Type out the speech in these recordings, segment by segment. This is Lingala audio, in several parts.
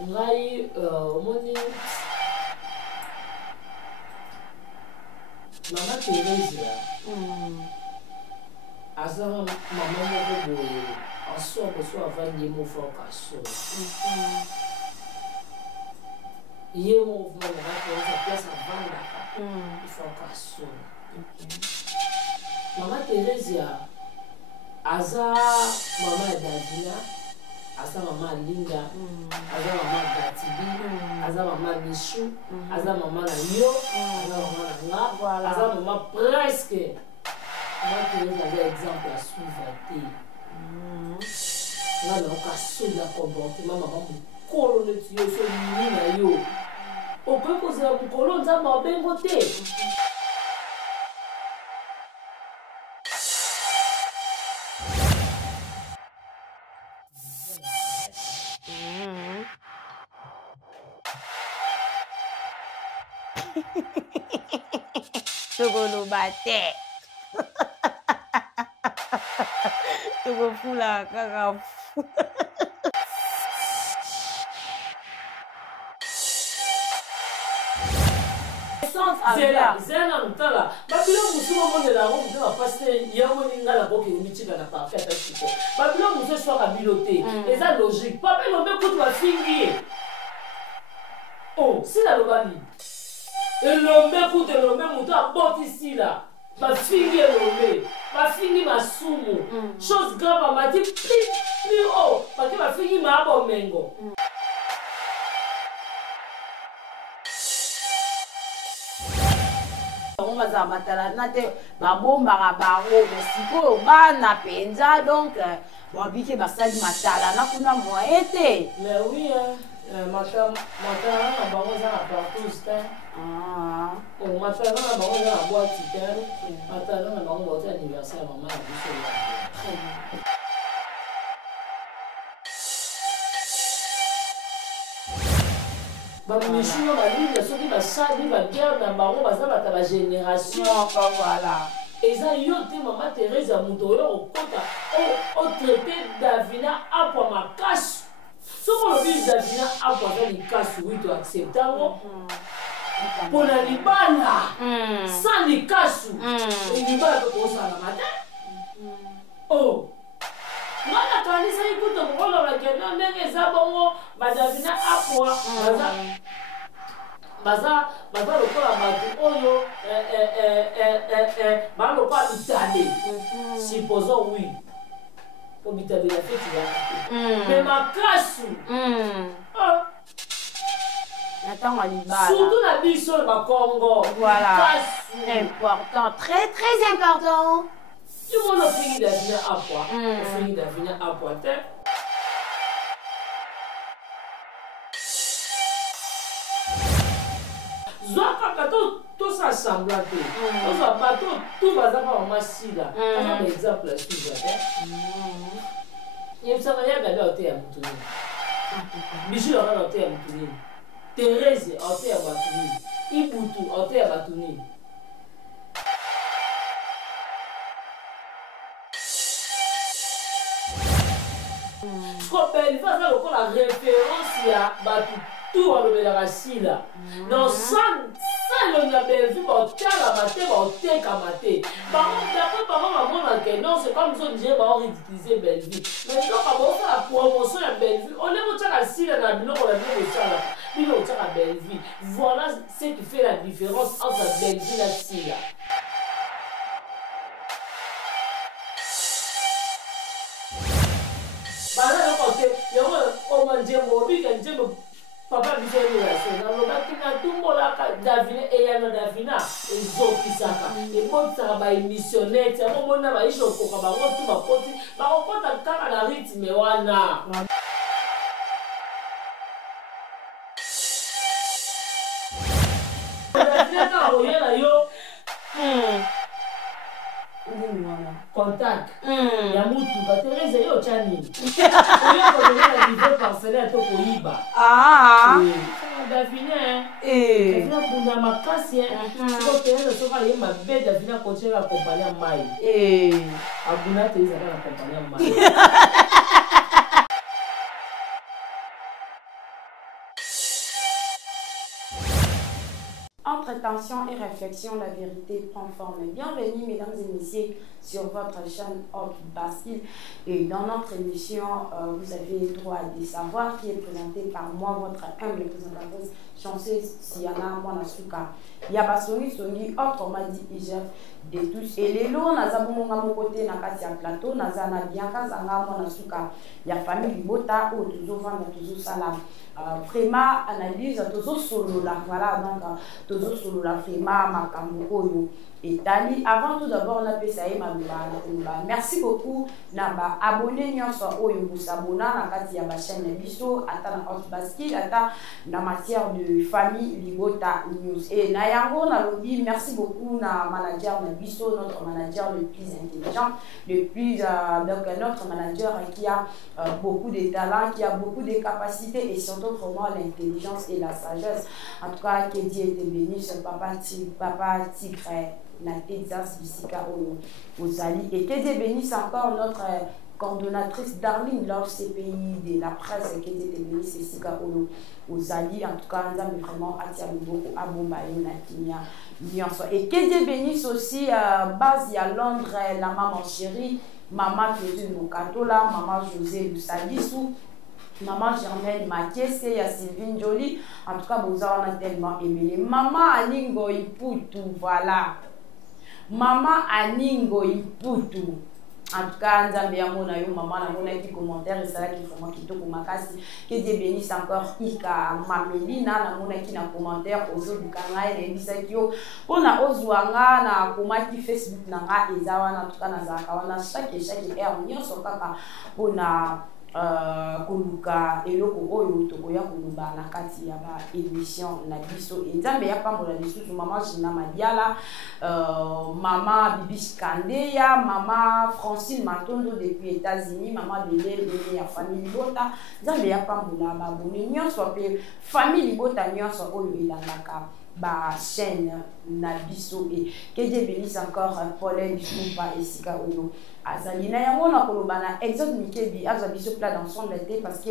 ngai omoni Mama Thérèse aza mama moko boye asoko so avandi mofa kaso ye mo vona na kwa place avanda ifa kaso Mama Thérèse aza mama Davina aza mama Linda aza mama Gatibi aza mama Michou aza mama na yo aza mama na nga aza mama presque Mama Thérèse aza exemple à suivre te nga na okasola comportement mama mokolo neti yo so nini na yo okoki kozela mokolo nzambe abengo te Togolo bate. Togo fula kaka. Zena mtala babilo musuma monde la robe de la pasteur yamoni ngala boke mitika na parfait atiko babilo muso so ka biloté et ça logique papa lo me kutu ba fingi oh si la lobani et lo me kutu lo me muto aboti ici là ba fingi lo me ba fingi masumu chose grave ma dit plus haut parce que ba fingi ma abo mengo on va zabatala nate babomba baro besiko bana penza donc babike basali matala na kuna moete mais oui mata na bango za na partout c'est oh mata na bango za na boîte c'est mata na bango boîte anniversaire maman a dit ça très bien Bamishuyo balinde soki basali ba guerre na bango baza bata ba génération voilà et ça yo te Mama Thérèse muto yo okota o traiter Davina apwa makasu soko lo bi Davina apwa za likasu oui to acceptango pona libana sans likasu libana ko sala mate oh Nana kanisa ikuto mkola wakena ndenge za bongo badavina apwa baza lokola batu oyo ba lokola bitale supposons oui po bitale la fête ya mais makasu natanga libala surtout la biso ba Congo voilà important très très important. Tu vois le pays d'Avina à quoi? Le pays d'Avina à quoi? Zoaka tout ça semble à tout. Tout ça bateau, tout va avoir un massila. Un exemple à suivre. Il me semble qu'il y a un hôtel à Moutouné. Bijou aura un hôtel à Moutouné. Thérèse hôtel à Moutouné. Iboutou hôtel à Moutouné. Il faut faire la référence à tout le Racila. Donc, sans le Nabelvi, on tient la matière, on tient la matière. Par contre, non, c'est comme ça que on ridiculiser Belvi. Mais quand on fait la promotion à Belvi, on est au Racila, on a dit on tient à Belvi. Voilà ce qui fait la différence entre Belvi et la Sila. Papa biso relation na lobaki na tumbola Davina eyano Davina ezokisaka ebotaka ba émissionnaire tiamo mona ba isho koka bango tu bakoti bakokota kaka na rythme wana Davina ka oyela yo contact ya mutu ba Thérèse yo chani oyo ko na niveau parcellaire to ko iba Davina Davina kuna makasi ko Thérèse so ka yema be Davina ko chela compagnie mai abuna Thérèse ka compagnie mai Entre tension et réflexion, la vérité prend forme. Bienvenue, mesdames et messieurs, sur votre chaîne Hot Basile. Et dans notre émission, vous avez droit à des savoirs qui est présenté par moi, votre humble présentatrice, chanceuse Siana Mwanasuka. Yabasongi Songi, autrement dit Ijef de tous. Et les lots, naza bonga mon côté, na katia plateau, naza na bianca zanga Mwanasuka. Ya famille Bota, ou toujours vendre, toujours salam. Vraiment analyse toujours solo là, voilà, donc toujours solo là, vraiment makambo oyo. Et Dali, avant tout d'abord, on a fait ça, merci beaucoup. Naba abonné nyonso oyo vous s'abonner na kati ya ba chaîne biso ata na Hot Basile ata na matière de famille Libota News. Et na yango na lobby, merci beaucoup na manager na biso, notre manager le plus intelligent, le plus donc notre manager qui a beaucoup de talent, qui a beaucoup de capacités et surtout vraiment l'intelligence et la sagesse. En tout cas, que Dieu était béni sur papa Tigre. La Texas Bissika Ozali. Et que Dieu bénisse encore notre coordonnatrice Darling Love CPI de la presse, que Dieu bénisse Sika Ozali. En tout cas, nous avons vraiment attiré beaucoup à Bombaye, Nakinia, et que Dieu bénisse aussi base à Londres, la maman chérie, maman Claudine Mokatola, maman José Lussadissou, maman Germaine Makiese, ya Sylvine Jolie. En tout cas, vous avez tellement aimé. Maman Aningo Iputu, voilà. Maman Aningo Iputu. En tout cas, Nzambe ya mona yo maman na mona qui commentaire et ça qui vraiment qui to makasi. Que Dieu bénisse encore Ika Mamelina na mona qui na commentaire ozo bukanga et bisakio. Pona ozwanga na komaki Facebook na nga ezawa na tout cas na zaka wana chaque heure nyonso kaka pona koluka eloko oyo tokoya koluba na kati ya ba émission na biso Nzambe ya pambola lisusu maman Gina Madiala, maman Bibi Kandeya, maman Francine Matondo depuis États-Unis, maman Belé ya famille Bota. Nzambe ya pambola ba boni nyonso pe famille Bota nyonso oyo elandaka ba chaîne na biso et que Dieu bénisse encore Pauline Chumba et Sika Oyo Azalina yango na koloba na Exode Mikebi aza biso plat d'ensemble été parce que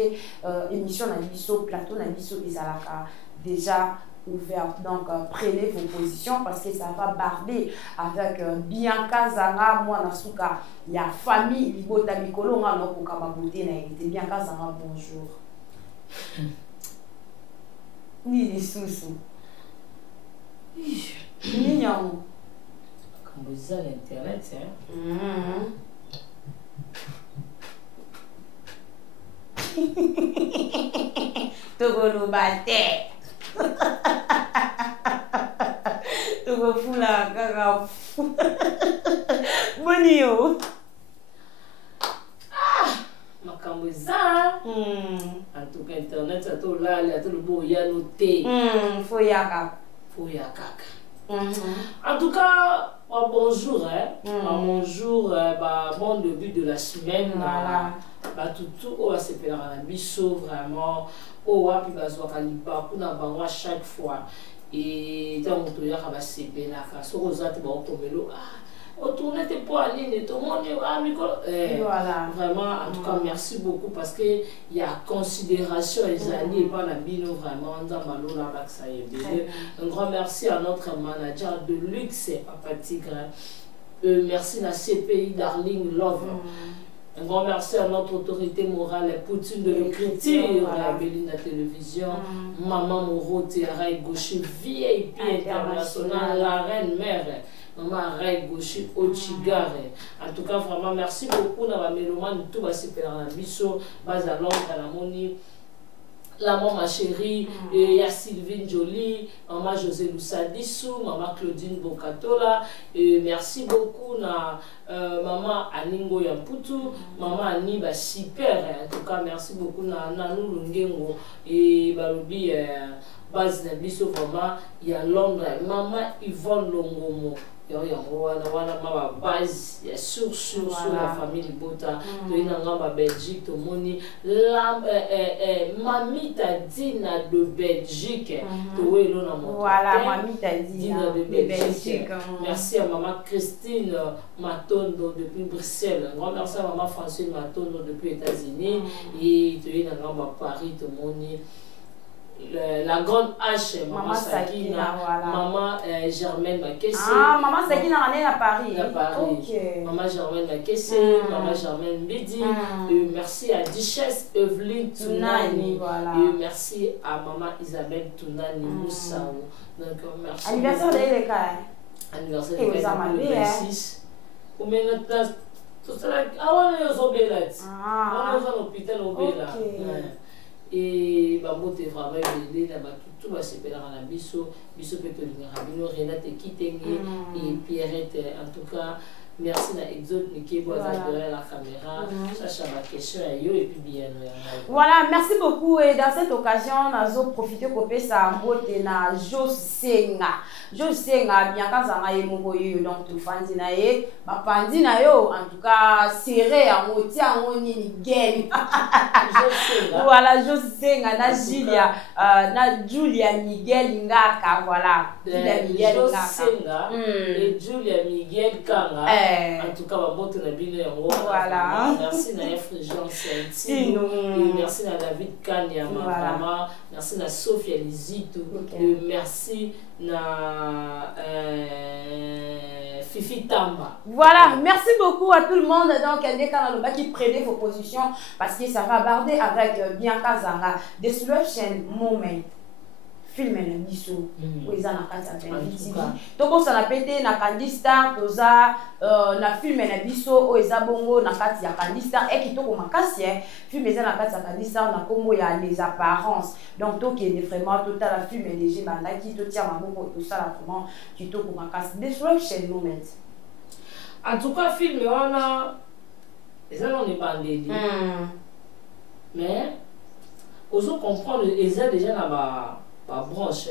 émission na biso plateau na biso ezalaka déjà ouvert, donc prenez vos positions parce que ça va barder avec Bianca Zanga Mwanasuka ya famille Libota Mikolo nga no kokaba beauté na été Bianca Zanga bonjour ni les sous Mignon. Comme vous avez l'internet, Togo bate. Togo fula gaga. Bonio. Makamboza. En tout cas, internet, ça tout là, il y a tout le beau, il y a noté. Faut yaka. En tout cas, bonjour, bonjour, bon début de la semaine. Voilà. Tout on va se faire un biseau vraiment. On va puis à chaque fois. Et dans mon tour, on va se faire la face. On va tourner tes poids en ligne, tout le monde est voilà. Vraiment, en tout cas, merci beaucoup parce qu'il y a considération et j'allais et pas la bino vraiment dans ma luna ça y est. Un grand merci à notre manager de luxe, Papa Tigre. Merci à CPI Darling Love. Un grand merci à notre autorité morale, la poutine de l'écriture, la Béline de la télévision, Maman Moreau, Théraï Gaucher, VIP international, la reine mère. Maman Ray Gaucher Ochigare. En tout cas, vraiment, merci beaucoup. Dans la mélomane, tout va se faire en biseau, bas à Londres, à la Moni. La maman chérie, il y a Sylvine Jolie, maman José Lussadissou, maman Claudine Bokatola. Merci beaucoup na maman Aningo Yamputu, maman Aniba super. En tout cas, merci beaucoup na Nanou Lungengo et Balubi base na biso vraiment il y a Londres, maman Yvonne Longomo. Il y a ma base, il y a sur la famille Libota, il y a ma Belgique, la Mamita Dina de Belgique, voilà, Mamita Dina de Belgique. Merci à maman Christine Matondo depuis Bruxelles, un grand merci à maman Francine Matondo depuis les États-Unis, et il y a ma Paris, la grande H, Maman Sakina, voilà. Maman Germaine Makesse. Ah, Maman Sakina, on est à Paris. À Paris. Okay. Maman Germaine Makesse, Maman Germaine Bidi. Merci à Duchesse Evelyne Tounani. Voilà. Et merci à Maman Isabelle Tounani Moussao. Donc, merci. Anniversaire de l'Éca. Anniversaire de l'Éca le 26. Ou maintenant, tout ça, on est aux Obélats. On est aux hôpital Obélats. Et babote vraiment aider la tout va se faire dans la biso peut Rabino Renate Kitenge et Pierrette. En tout cas, merci à Exode Niki pour derrière la caméra. Sacha ma question et puis bien. Voilà, merci beaucoup. Et dans cette occasion, on a profité pour ça en botte na Josenga. Josenga bien quand ça a émoui donc tout fandi na ye, ba fandi na yo en tout cas serré en moti en ni game. Voilà, Josenga na Julia Miguel Ngaka voilà. Julia Miguel Ngaka. Et Julia Miguel Kanga. En tout cas, ba botte na bino voilà. Merci na Efrigence Intino. Merci à David Kanya, maman. Merci à Sophia Lizito. Merci à Fifi Tamba. Voilà, merci beaucoup à tout le monde donc qui prenait vos positions parce que ça va aborder avec Bianca Zanga. Destruction Moment. Film na biso oza na kati ya TV toko sana pété na Candy Star toza na film na biso oza bongo na kati ya Candy Star et kitoko makasi film eza na kati ya Candy Star na kombo ya les apparences donc to qui est vraiment total la film léger bandaki to tia maboko to sala vraiment kitoko makasi Destruction Moment. En tout cas film wana eza non est bandeli mais ozo comprendre eza déjà na ba branche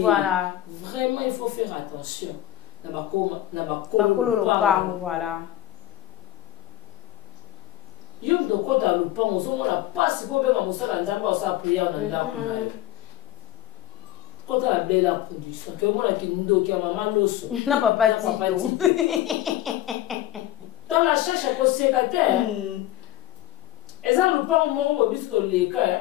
voilà vraiment il faut faire attention voilà yum de kota lupango ozomona pasi po benga mosala nzambe osala priere na ndako na yo kota la belle production ke omonaki ndoki ya mama loso na papa Tito dans la cherche à conséquentaire eza lupango moko bobiso leka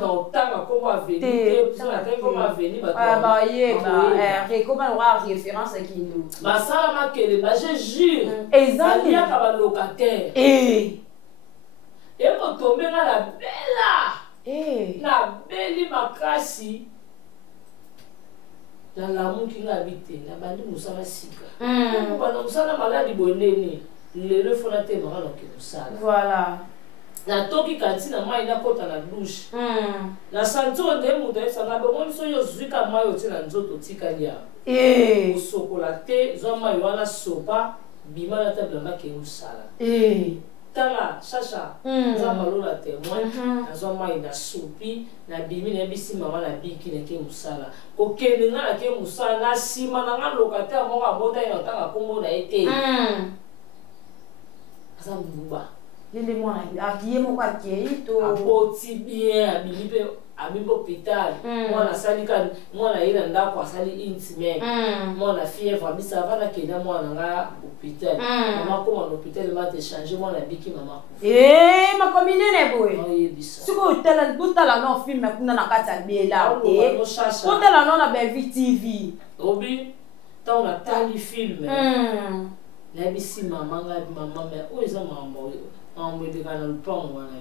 na otanga kombo aveni na kombo aveni ba yeba rekoma wa référence kindu basala makele ba je jure eza liaka ba locataire ko tombe na bela na beli makasi na lamu kinga bite na bandi musala sika bana musala maladi bonene lelo fona te mara na kimusala voilà na toki kantina mai na kota na douche na santo nde muto esanga bomoni so yo zwika mai otina nzoto tikali ya osokola te zwa mai wana sopa bima na table ma kimusala tala chacha za malola témoin na zwa mai na sopi na bimi na bisi mama na biki na kimusala kokende na kimusala na sima na ngaloka te mo ga bota ina tanga kombo na ete asa mbuba lele mwana akiye moko akieito aboti bien abilipe abibo hôpital mwana salika mwana yina ndako asali intime mwana fièvre abisa vana kenda mwana nga hôpital mama koma na hôpital ma te changer mwana biki mama ma combiner boy siko utala no film kuna na kati ya bela utala no na Belvi TV obi ta on tali film na bisi mama nga mama mais o eza mambo de canal pong wana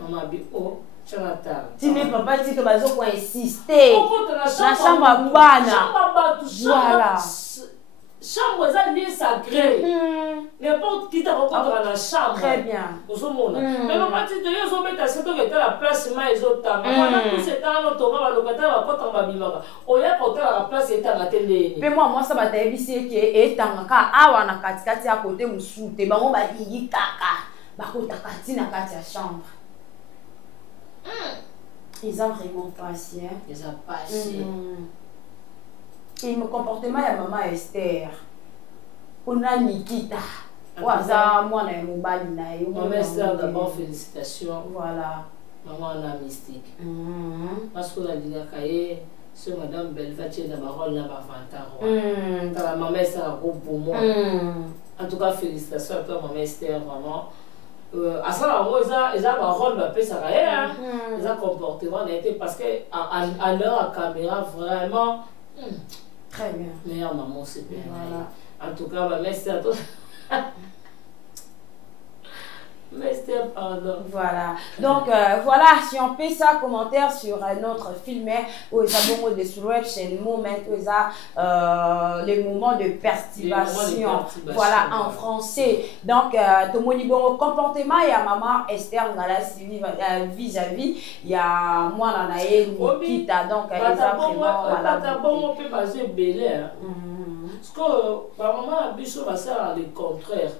mama bi o chanata tine papa tito bazo ko insister na chamba bana voilà chambre eza lieu sacré n'importe qui t'a rencontré dans la chambre très bien ozomona mais papa tito yo zobeta seto que la place ma ezotanga mana tout ce temps no to ba locataire ba kota ba bimaka oya kota la place etanga tendeni pe moi ça ba tabisi ke etanga ka awa na katikati ya côté musute bango ba yikaka bakota katina kati ya chambre ils ont vraiment passé ils ont passé et le comportement ya maman Esther on a Nikita waza mwana ya mobali na yo maman Esther d'abord félicitations voilà maman na mystique parce que la liga kaye sur madame Belvatier na parole na ba vantaro ta la maman Esther a gros pour moi en tout cas félicitations à toi maman Esther vraiment asala yango eza barole bapesaka ye eza comportement na ye te parce que à l'heure à caméra vraiment très bien meilleur maman c'est bien en tout cas merci à toi pardon. Voilà. Donc, voilà, si on fait ça, commentaire sur notre film, où il y a beaucoup de disruption, les moments de perturbation. Voilà, en français. Donc, tout le bon comportement, il y a maman Esther Ngala Sylvie vis-à-vis, il y a moi, Nanae, Nikita. Donc, il y a vraiment. On peut passer belé. Parce que ma maman a bu sur le contraire.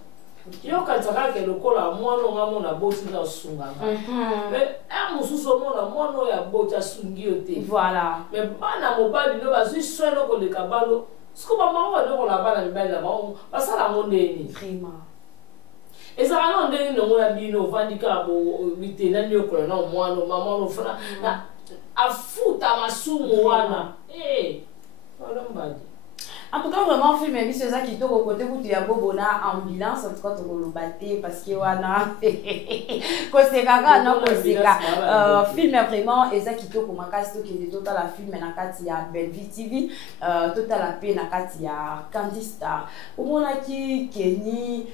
Yo quand que le cola moi non na boti na sunga mais mususu mona moi no ya bota sungi yote voilà mais bana mobali no bazui swelo ko le kabalo siko mama wa no la bana mibali la ba basala moneni vraiment ezala no ndeni no ngona bino vandika bo bitena nyo ko na mwana mama no fana na afuta masumu wana wala mbadi. En tout cas, vraiment, film, mais c'est ça qui te côté où tu as beau ambulance, en tout cas, tu le battre parce que wana, c'est caca, non, c'est caca. Film, vraiment, et ça qui te comme casse tout qui est total la film, na kati ya Bellevue TV, total la paix na kati ya Candy Star. Au moment qui Kenny,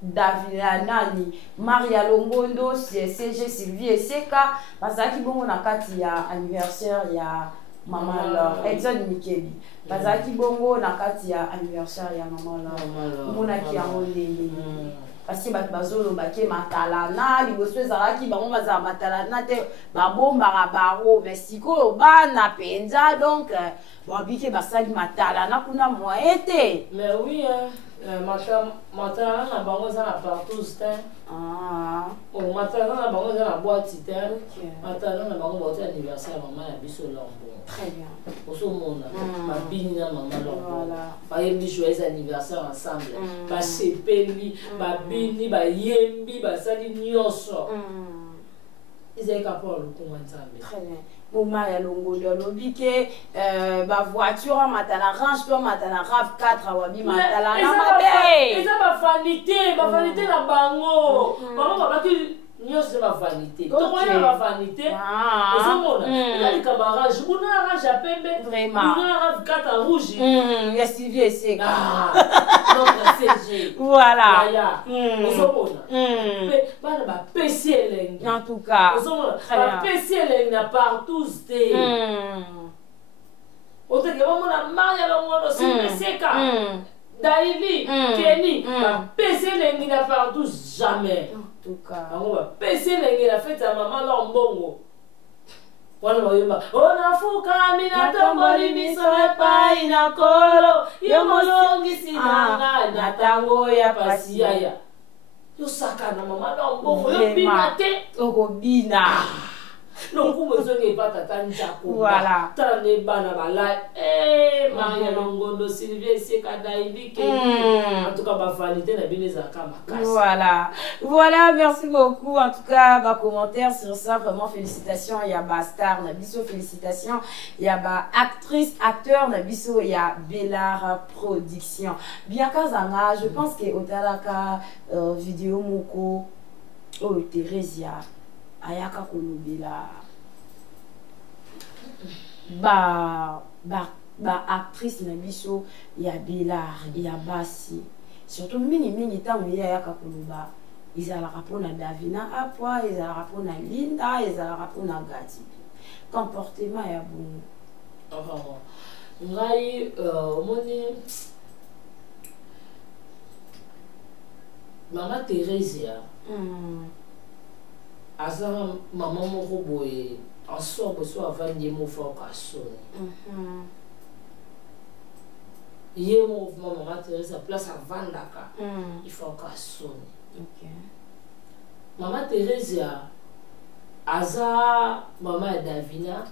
Davina Nani, Maria Longondo, CG Sylvie et Seka, parce que bon na kati ya anniversaire ya maman alors Exxon Mikeli. Bazaki bongo na kati ya anniversaire ya maman la mona ki ya ndenge parce que bazolo bake matala na liboso ezalaki bango bazala matala na te babomba baro mais siko bana penza donc babike basali matala na kuna moyen te mais oui matala na bango za na partout matala na bango za na boîte te matala na bango boîte anniversaire maman ya biso lombo. Très bien. Pour ce monde, ma bine na maman là. Par exemple, joyeux anniversaire ensemble. Ba sepeli, ba bini, ba yembi, ba sali nyoso. Ils avaient qu'à prendre le coup ensemble. Très bien. Maman ya longo de lobike, ba voiture matana range toi matana RAV4 awabi matala na mabe. Ils ont ma vanité na bango. Maman va pas Nyo c'est ma vanité. Donc on a ma vanité. Il y a camarades. On a un japembe. Vraiment. On a un carte rouge. Il y a Sylvie et Seka. Donc CG. Voilà. Mais bah PC en tout cas. Bah PC na partout c'était. On te dit maman na Maria Longondo Sylvie Seka. Daily, Kenny, PC lengi na partout jamais. En tout cas. On va PC lengi la fête à maman là en bongo. Wana bayimba. Ona fuka mina tomboli miso epa ina kolo. Yo molongi sinanga na tango ya pasiaya. Yo saka na maman là en bongo. Yo binate. Okobina. Non, vous me savez pas t'attendre. Voilà. T'allez bana bala. Maria Longondo, Sylvie, Seka Daïbi. En tout cas, ma vanité n'a bien les. Voilà. Voilà, merci beaucoup. En tout cas, ma commentaire sur ça, vraiment félicitations. Il y a ma star, Nabiso, félicitations. Il y a ma actrice, acteur, Nabiso, il y a Bellar Production. Bien Kazanga, je pense que Otalaka vidéo Moko, oh Theresia. Ayaka kolobela actrice na biso ya Bellar ya basi surtout mingi tango ya ayaka koloba ezalaka mpona Davina Apwa ezalaka mpona Linda ezalaka mpona Gati comportement ya bongo ngai omoni mama Theresia azara maman moko boye ensemble so avandi mo fort kasoni ye mo maman Teresa place avandaka il faut kasoni maman Teresa aza maman Davina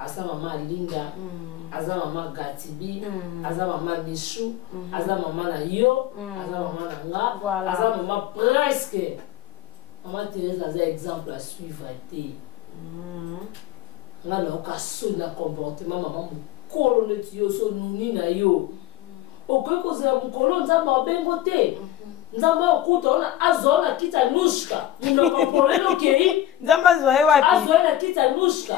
aza maman Linda aza maman Gatibi aza maman Michou aza maman na yo aza maman na nga aza maman presque. Maman Thérèse a un exemple à suivre. Là, on a un comportement. Maman, on a un comportement. nzambe okuta ona azwa na kita nushka munoko polelo kei nzambe azwa ye wapi azwa na kita nushka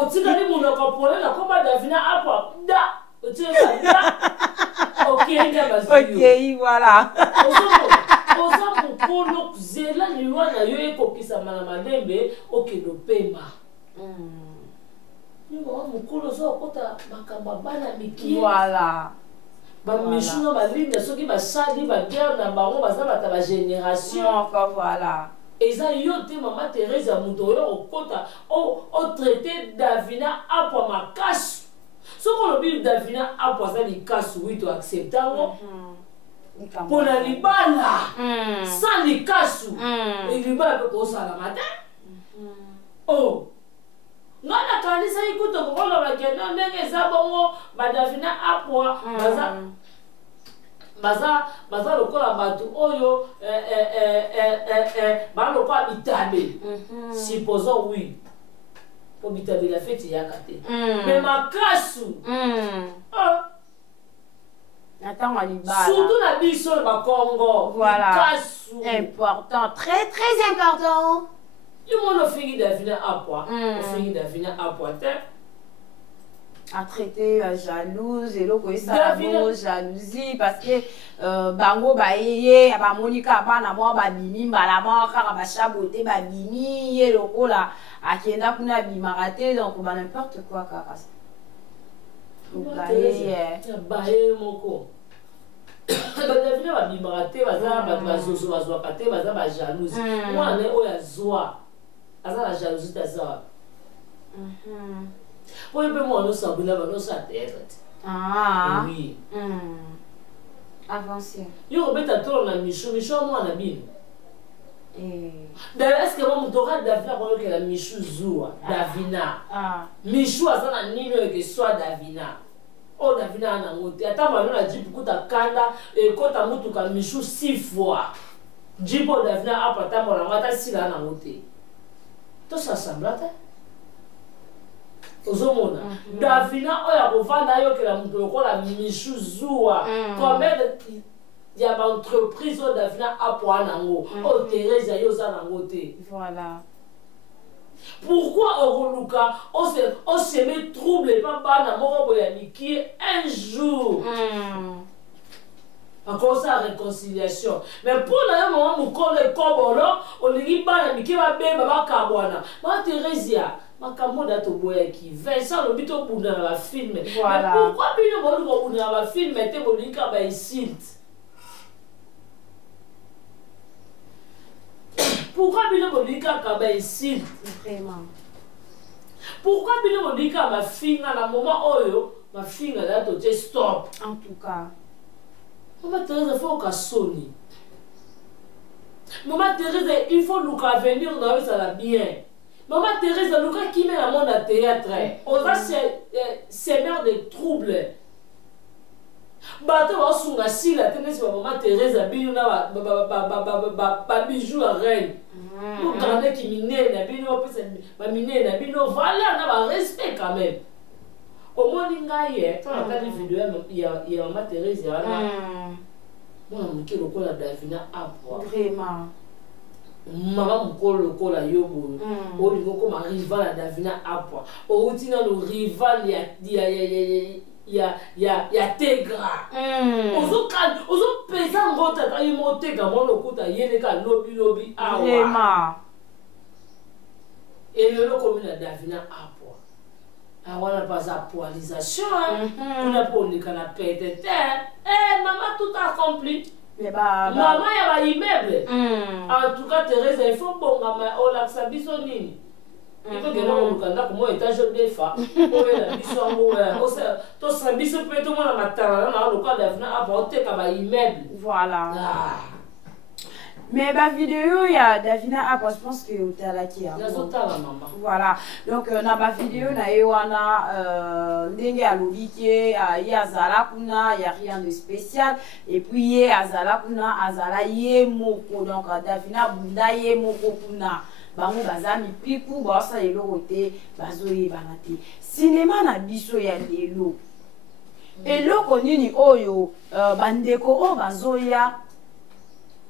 otikali munoko polelo koma Davina apa da otikali da okenge bazio okei voilà oza mokolo kuzela liwa na yo ekokisama na malembe okende opema ningo mokolo oza okota makambo bana mikie voilà bamishuno balinda soki basali baguerre na bango baza bata bagénération encore voilà eza yo te mama Thérèse ya moto oyo okota otraité Davina apwa makasi soki olobi Davina apwa aza likasu wi toaccepte yango mpo na libala sans likasu libala mpe kosalama te o ngai nakanisa ikuta kokoloba kende ndenge eza bongo badavina apwa baza lokola bato oyo balokola bitabe supposons oui po bitabe la feti yaka te me makasu surtout na biso na bakongo makasu important très très important yomona ofingi Davina apwa ofingi Davina apwa te à traiter jalouse et loko esala bo jalousie parce que bango bayeye bamonika bana mo babimi mbala mo kaka bashabote babimi ye lokola akenda kuna bimaka te donc ba n'importe quoi kaka baye moko badavina babimaka te baza bato bazoso bazwaka te baza bajalouse mwana oyo azwa aza na jalousie taza po mpe mwana osambula banoso atere te oui avancé yo kobeta tolo na mishu ya mwana bino d'ailleurs est-ce que moto oka Davina koyokela mishu zuwa Davina mishu aza na nini oyo ekeswa Davina oyo Davina anango te ata mwana na jipe kuta kanda ekota mutuka mishu 6 fois jipe oyo Davina apa tambola yango ata sila anango te tosasambla te ozomona Davina oyo akovanda ayokela moto lokola mishu zuwa combien ya baentreprise oyo Davina apwa nango oyo Thérèse ya yo oza nango te voilà pourquoi okoluka oseme trouble epa bana moko boya mikie un jour akosa réconciliation mais mpo na yo mama mokolo ekobolo olingi bana mikie babeba bakabwana ma Thérèse ya makambo da toboyaki Vincent alobi tobunda na bafilme mais pourquoi bino bolingi kobunda na bafilme te bolingi ka bainsulte pourquoi bino bolingi kaka bainsulte vraiment pourquoi bino bolingi kaka bafinga na moment oyo bafinga da totie stop en tout cas Maman Thérèse faut kasoni Maman Thérèse il faut nous venir na ça la bien Maman Thérèse luka qui met la monde à théâtre on va s'émerger de troubles bato basunga sila tenesi Maman Thérèse bino na ba bijou à reine nous garder qui minene na bino pesa ba minene na bino valeur na ba respect quand même au moins ngai quand on a des vidéos il y a Maman Thérèse là moi mki lokola Davina apwa vraiment mama mokolo lokola yo boyo olingo koma rival ya Davina apwa outi na le rival ya tegra ozo pesa ngota ta yimo tega mo lokuta yene ka lobi awa vraiment et le comme na Davina apwa awana pas actualisation on a pour les canapés de terre maman tout accompli maman ya ba immeuble en tout cas Thérèse il faut bonga ma olaxa biso nini il faut que nous kanda comme étage de fa o la biso ngo to sa biso pe to mona matala na lo ka Davina apporter ka ba immeuble voilà mais ma vidéo il y a Davina apwa je pense que tu as la qui a voilà donc na ba vidéo na yewana ndenge alobiki ya zala kuna ya rien de spécial et puis ye azala kuna azala ye moko donc Davina bunda ye moko kuna bango bazami piku basa eloko te bazoyebana te cinéma na biso ya lelo eloko nini oyo bandeko oyo bazoya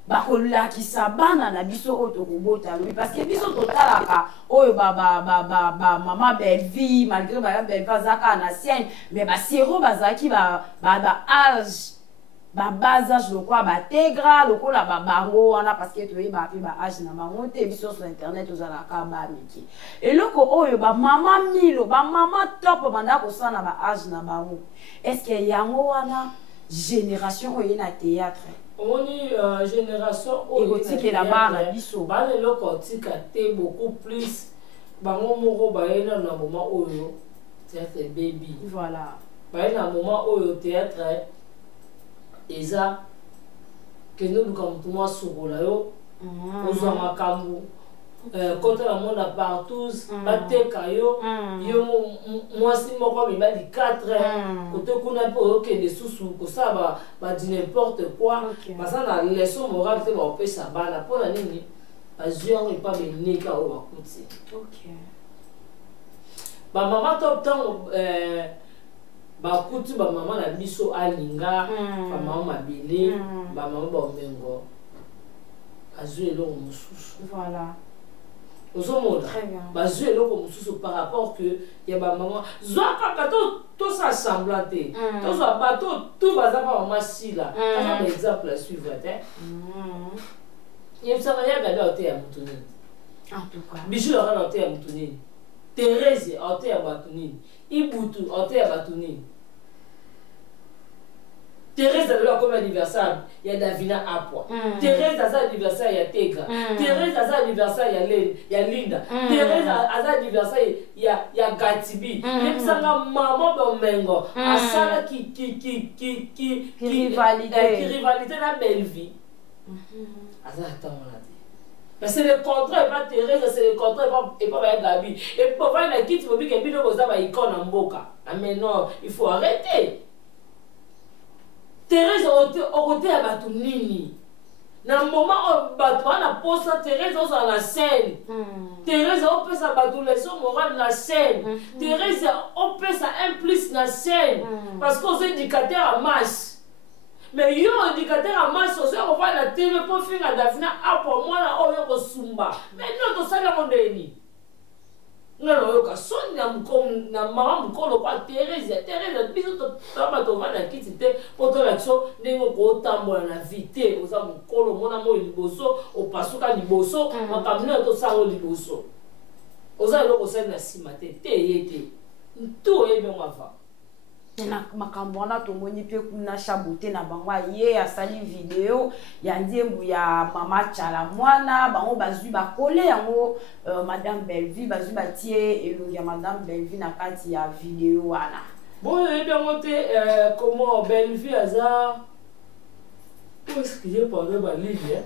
bakolakisa bana na biso oyo tokobota lobi parce que biso totalaka oyo mama belle-vie malgré baya belle-vie azaka na sienne mais basero bazalaki âge bas âge lokola bategra lokola babango wana parce que toyeba mpe baage na bango te biso sur internet ozalaka bamiki eloko oyo bamama milo bamama top banda kosala na baage na bango est ce que yango wana génération oyo na théâtre omoni génération ekotikela bana biso bana eloko otika te beaucoup plus bango moko bayena na moment oyo théâtre baby voilà bayena na moment oyo théâtre eza kende oluka motu mwa sokola yo ozwa makambo kota na monde partout bateka yo yo mwasi moko mibali 4 kote kuna mpe oyokende susu kosala badi n'importe quoi baza na leçon morale te baopesa bana mpona nini bazwi yango epa beneka oyo bakuti bamama to ntango bakuti bamama na biso alinga bamama mabele bamama baomengo bazwi eloko mosusu ozomona bazwi eloko mosusu par rapport que ya bamama zwa kaka tosala semblant te tozwa bato tu baza pa mama sila aza ba exemple à suivre te yebisaka yagabe aote ya motu nini bijou akana aote ya motu nini Thérèse aote ya bato nini ibutu aote ya bato nini Thérèse a comme anniversaire, il y a Davina Apwa. Thérèse a anniversaire, il y a Tegra. Thérèse a anniversaire, il y a Linda. Thérèse a anniversaire, il y a Gatibi. Même ça, maman Domengo, à ça qui rivalité dans belle vie. Attends, c'est le contrat, et pas Thérèse, c'est le contrat, et pas Gabi. Et pour faire la quitte, il faut que Gabi ne soit pas icône en boca. Mais non, il faut arrêter. Thérèse au côté à bato nini na moment où bato ana posa Thérèse dans la scène Thérèse au peut sa bato leçon morale na scène Thérèse au peut sa implice na scène parce qu'on est éducateur à masse mais yo éducateur à masse aussi on va la télé pour faire la Davina pour moi là on yo sumba mais non to sala mondeni non yoka soni na mama mukolo kwa Thérèse biso tamba tovanda kiti te po tolakisa ndenge okotambola na vite oza mukolo mona mo liboso opasuka liboso makambo nini tosala liboso oza eloko osali na nsima te ye te ntu oyebi yango ava na makambo wana tomoni mpe kuna chabote na bango ye asali video ya ndiembu ya mama Tchala mwana bango bazwi bakole yango madame Bellevue bazwi batie elongi ya madame Bellevue na kati ya video wana bon oyebi yango te comment Bellevue aza excusez pardon balivre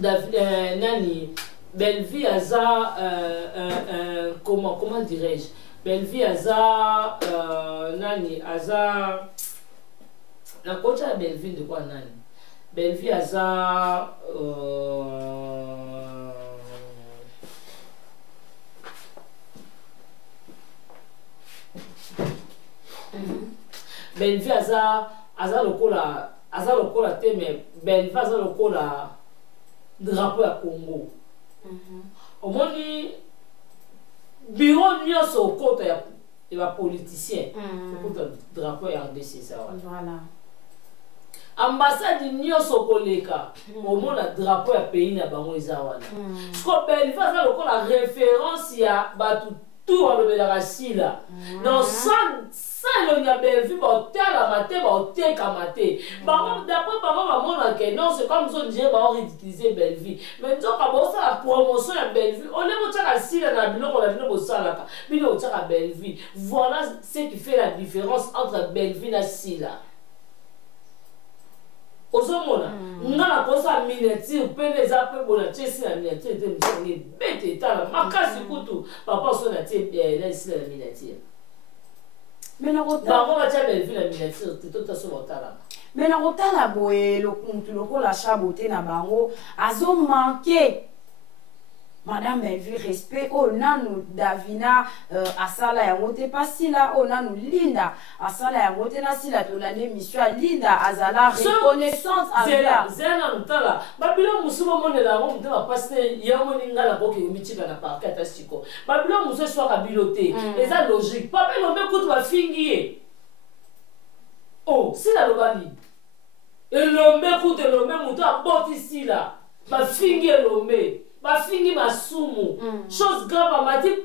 nani Bellevue aza comment dirais-je Bellevue aza nani aza na kocha ya Bellevue de quoi nani Bellevue aza Bellevue aza lokola te mais Bellevue aza lokola drapeau ya Congo omoni bureau nyonso okota ya bapoliticien okota drapeau ya RDC sawa voilà ambassade nyonso okoleka omona drapeau ya pays na bango eza wana siko Bellevue aza lokola référence ya bato tout balobelaka sila donc sans elongi ya Bellevue baotalama te baotekama te d'après bango bamona ke non c'est comme so dire baoridiculize Bellevue mais nzoka bosala promotion ya Bellevue ole botiaka sila na biloko na bino bosalaka bino botiaka Bellevue voilà ce qui fait la différence entre Bellevue na sila ozomona nga na kosa miniature pene eza pe bona tie si na miniature te msonge bete etala makasi kutu papa so na tie na si na miniature mais na kotala bango batia Bellevue na miniature te tota so botala mais na kotala boye lokuntu lokola chabote na bango azo manquer madame Bellevue respect oh nanu Davina asala ya ngote pasila oh nanu Linda asala ya ngote na sila to la mission Linda azala reconnaissance envers zena ntala babilo musubo monela ngo mutema passer yamoni ngala ko ke michika na parkata siko babilo muso so ka biloté eza logique pas pe lombe kutu ba fingié oh sila lobali elombe kutu elombe muto aboti sila ba fingié lombe ba fingi masumu chose grave ma dit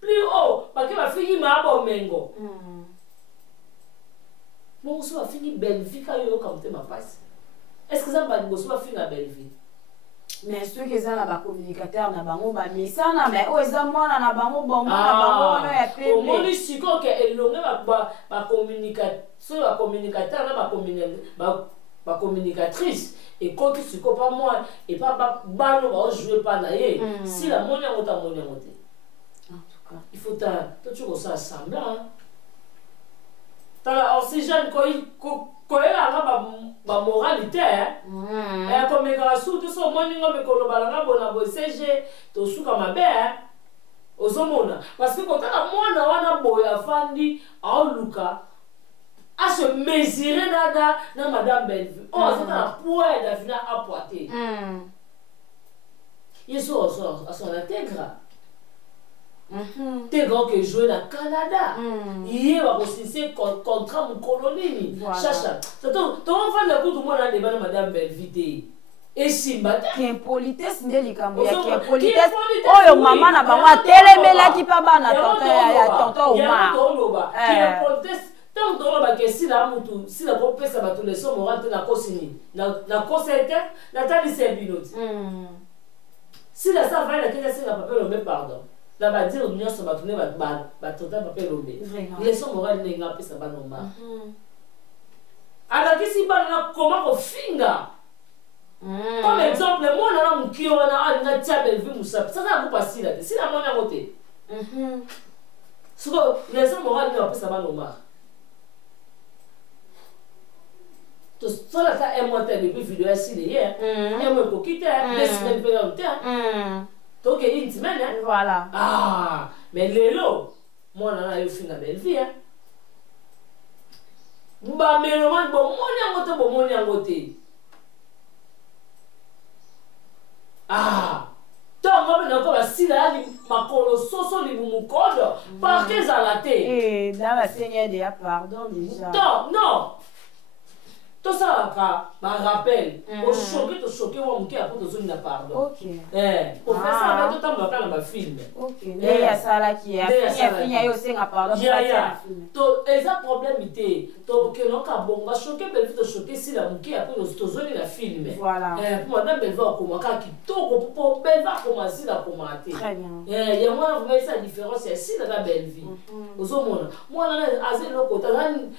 plus haut parce que ba fingi ma bomengo bon so ba fingi Bellevue ka yo ka mutema passe. Est-ce que ça va nous faire la Bellevue? Mais ceux qui sont là, communicateurs, na bango ba misana, mais oh ils ont moi na bango bon na bango na ya pele. Au moins si quoi que elonge ba communicateur, sur la communicateur na ba communicatrice et quand tu suis pas moi et pas ba no ba jouer pas na ye. Si la monia ngota monia ngote. En tout cas, il faut toi tu ko ça semblant. T'as oxygène ko ela ba moralité comme grâce tout ça moi ningo me koloba nga bona bo CG to suka mabe ozomona parce que quand la mwana wana boya fandi aoluka a se mesurer na madame Bellevue oh c'est la poids Davina a poité yeso son intègre t'es grand que jouer na Canada hier va aussi contrat mon colonie chacha to on va le coup tout monde débat de madame Bellevue et simba qui impolitesse ndeli kambo ya qui impolitesse oyo mama na bango atelemela ki pa bana tonton Omar qui impolitesse tant que que si la mutu si la popesa ba tous les sommes morales na cosini na conseil na tali c'est binoti si la ça va la que c'est la papa le même pardon la va dire nous sommes tourner ba tonton papa le les sommes morales n'enga pesa ba normal alors que si ba na comment ko finga comme exemple moi na mukio na na tia Bellevue musa ça va pas si la si la mona côté so les sommes morales n'enga pesa ba normal to sola ta emote depuis vidéo ici hier emo ko quitter 2 semaines plus longtemps to que une semaine voilà mais lelo moi na yo fina Bellevue mba melo man bo moni angote tant on ko ba sila li makolo soso li mukodo par que za la té là la seigneur de pardon déjà non tout ça va rappel au choquer moi muke après to zone na pardon OK pour faire ça avec tout temps va na film OK mais ya sala qui a fini yo senga pardon to eza problème ité to que non ka bon va choquer Bellevue to choquer si la muke après to zone na film voilà pour madame Bellevue ko ka ki to pour Bellevue commencer la commenter très bien ya moi vous voyez ça différence c'est si la Bellevue ozomona moi na azelo ko ta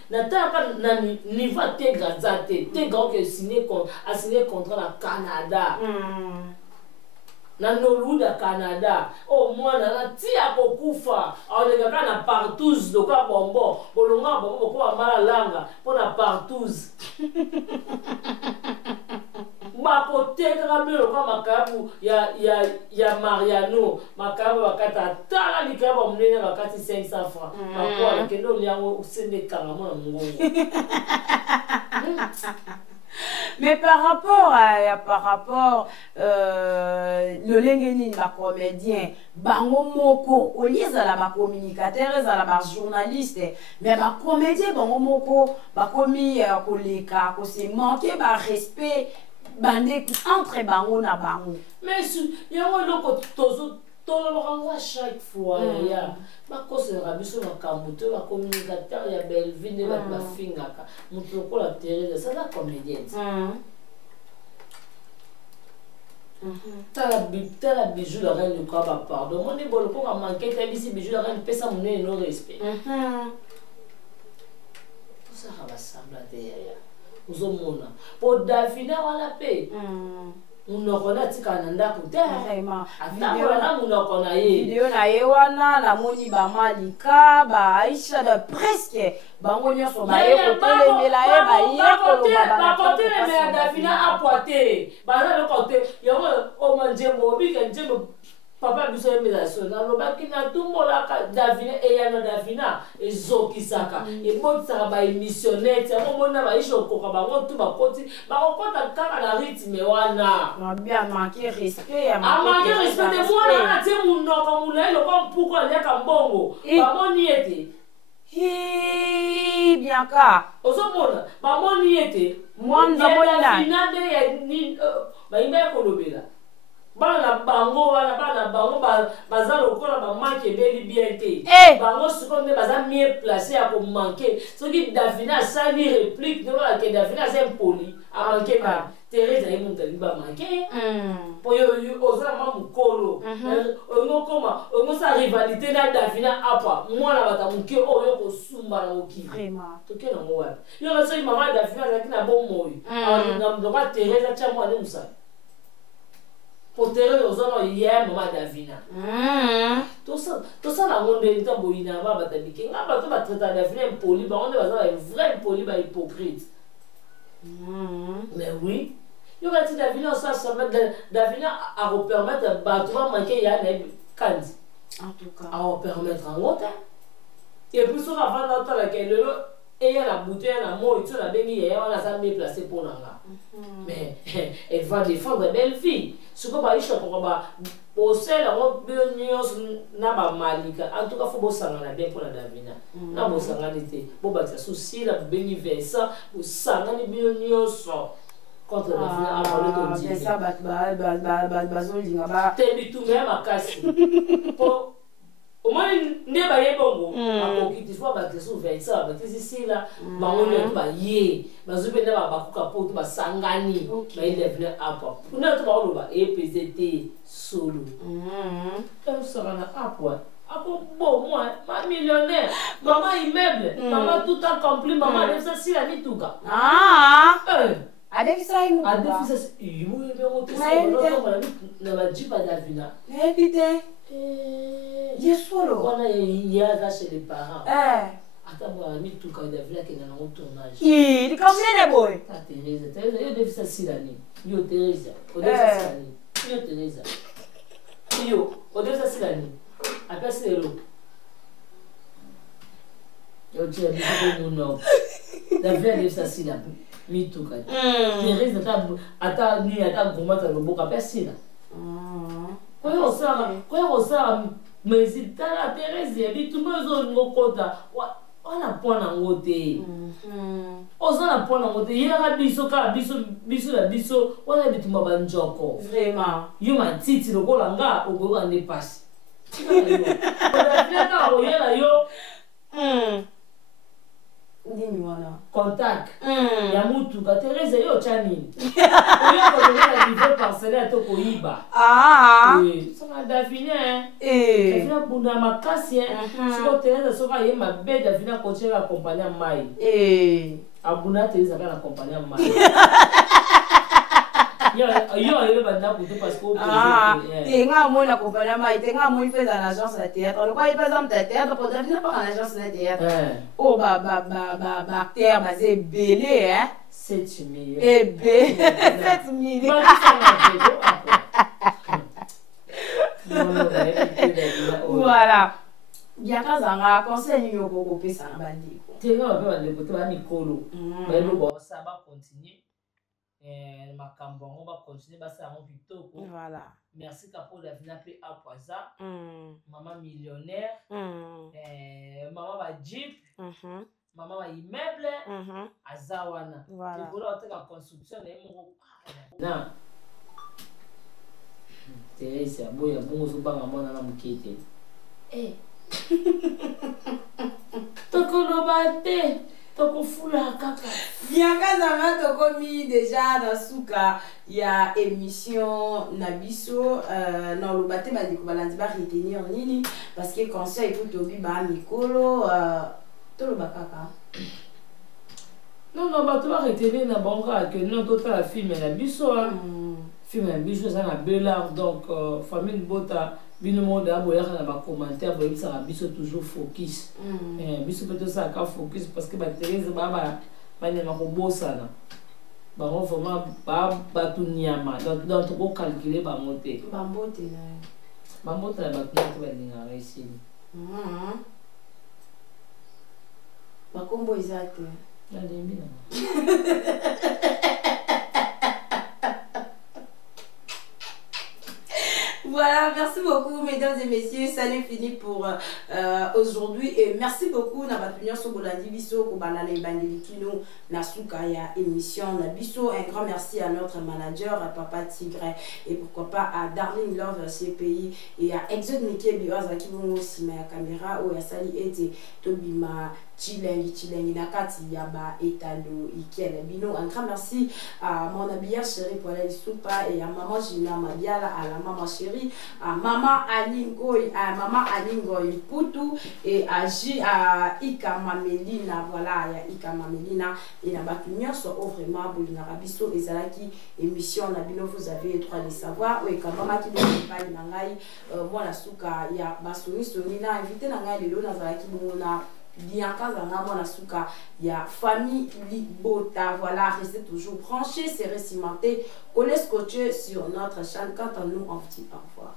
na ta na niveau intégration t'es grand que signé contrat à Canada na nolu da Canada oh moi na tia ko kufa on est na partous do ka bombo bolonga bombo ko amala langa pona partous ma côté kabelo ka makabu ya Mariano makabu wakata tala likaba mnene wakati 500 francs makwa kendo liango usende karamo na mungu. Mais par rapport le lengeni ba comédien bango moko au lieu za la ba communicateur za la ba journaliste mais ba comédien bango moko ba komi koleka ko se manquer ba respect bande entre bango na bango mais yango loko tolo chaque fois ya bakosera biso makambo to ba communicateur ya Bellevue ne ba fingaka mutu ko la Thérèse ça la comédienne tala bijou la reine ko ba pardon mon ebolo ko manquer ta bisi bijou la reine pesa mon no respect ça va sembler derrière uzomona po Davina wala pe munoko na tika na ndako te vraiment video na munoko na ye video na ye wana na moni ba Malika ba Aisha de presque bango nyonso ba ye ko telemela ye ba ye ko ba côté mais Davina a poité ba na le côté yo o manje mo bi ke njemo papa biso yemeza so nalobaki natumbolaka davina eyano davina ezokisaka ebotisaka baémissionnaire ti yango mona baisha okoka bango tu bakoti bakokota kaka na rythme wana amanke respect te mwana atie munoko molai lokwa mpuku aliaka mbongo bamoni ete bianca ozomona bamoni ete davina nde bayimba ya kolobela bana bango baza lokola bamanke ebeli bien te bango sikoyo nde baza mieux placé ya komanke soki davina asali réplique ndeolake davina aza impoli amanke ba Thérèse aye moto alingi bamanke po oza na mokolo ongokoma ongosa rivalité na davina apa mwana bata moke oyo kosumba na mokili toke nango wapi yonga soki mama davina azalaki na bomoi loka Thérèse atya mwana nde mosala potere ozana ye mama davina tosala yango nde ntango oyina ba batabike nga bato batraita davina impoli bango nde baza bavrai impoli bahypocrite mais oui yoka ti davina osasama davina akopermettre bato bamanke ya na kandi akopermettre yango te epuis soki avanda otalaka lelo eya na butu ya na moi ti nabengi yaya wana aza mieux placé mpo na nga mais elle va défendre belle fille sikoyo baishakoka bosala yango bino nyonso na bamalika en tout cas fo bosangana bien mpo na davina na bosangani te bobakisa susila bobengi Vincent bosangani bino nyonso contre davina avale tondisa te bitumba ya makasi po omoni nde baye bongo akoki ti fo bakisa su Vincent bakisi sila bango nyonso baye bazobe nde bakuka po to basangani baye davina apa kuna to baoloba epese te solo osaka na apwa ako bo moi ma millionnaire mama immeuble mama tout accompli mama adefisa sila mituka adefisa na bajipa davina nayebi te yesolo wana yaza chez les parents ata bwana mituka davina akenda nango tournage likambo nene boye Thérèse yo defisa sila nini yo Thérèse odefisa sila nini yo Thérèse yo odefisa sila nini apesi lelo yo tia biso muno davina defisa sila mituka Thérèse ata ngomata loboka apesi sila koya kosala mesitala Thérèse ya bitumba ozolinga okota wana mpo nango te oza na mpo nango te yelaka biso kaka biso na biso wana bitumba banjoko yo matiti lokola nga okoyoka nde pasi kaka koyela yo nini wana contact ya mutuka Thérèse yo otya nini oyo kolonga niveau parcellaire to koyiba sanga davina davina bunda makasi siko Thérèse soki aye mabe davina continue akompagne ya mai abunda Thérèse aka na kompagnie ya mai yo ayebe bandako te parce que tenga moi na kompagnie ya mai tenga moi mpe eza na agence ya théâtre lokwa ye mpe aza moto ya théâtre po davina mpaka na agence ya théâtre oyo baacteur baza ebele 7 millions ebe 7 millions voilà biaka zanga conseil nini okokopesa na bandeko tenga bape bandeko te bamikolo bayeba baosa bacontinue makambo yango bacontinue basala yango kitoko voilà merci kapo davina mpe apoaza mama millionnaire mama bajip mama baimmeuble aza wana likolo oteka construction na ye moko na Thérèse aboya bongo ozobanga mwana na moke te tokoloba te tokofula kaka bianga zanga tokomi deja na suka ya émission na biso na oloba te bandeko balandi baretenir nini parce que conseil po tobi bamikolo toloba kaka non bato baretenir na bango kaka ke non totala filme na biso filme na biso eza na belard donc famille bota bino monde aboyaka na bacommentaire boyebisaka biso toujours focus biso mpe tosalaka focus parce que baterese banyama kobosana bango vraiment bato nyama donc tokocalcule bango te bambote Mamota na baknatu balingaka esili. Bakombo eza te. Nalembi na. Voilà, merci beaucoup mesdames et messieurs, ça n'est fini pour aujourd'hui et merci beaucoup na batunya so bolandi biso ko banana ebandeli kino na suka ya émission na biso. Un grand merci à notre manager à Papa Tigre et pourquoi pas à Darling Love CPI et à Exode Nikebi qui vont aussi ma caméra ou ya sali ete tobima chilengi na kati ya ba etando ikele bino. Un grand merci à mon habilleur chéri pour la soupa et à maman Gina Mabiala, à la maman chérie, à maman Alingoy, à maman Alingoy Poutou et à Ika Mamelina. Voilà, il y a Ika Mamelina et na batunyo so vraiment bolina rabiso et zalaki émission na bino. Vous avez le droit de savoir et quand maman qui ne pas nangai moi la souka ya basoni na invité nangai lelo na zalaki bona bien kazanga mona suka ya famille Libota. Voilà, restez toujours branchés, c'est récimenté, collez scotché sur notre chaîne. Quant à nous, on vous dit au revoir.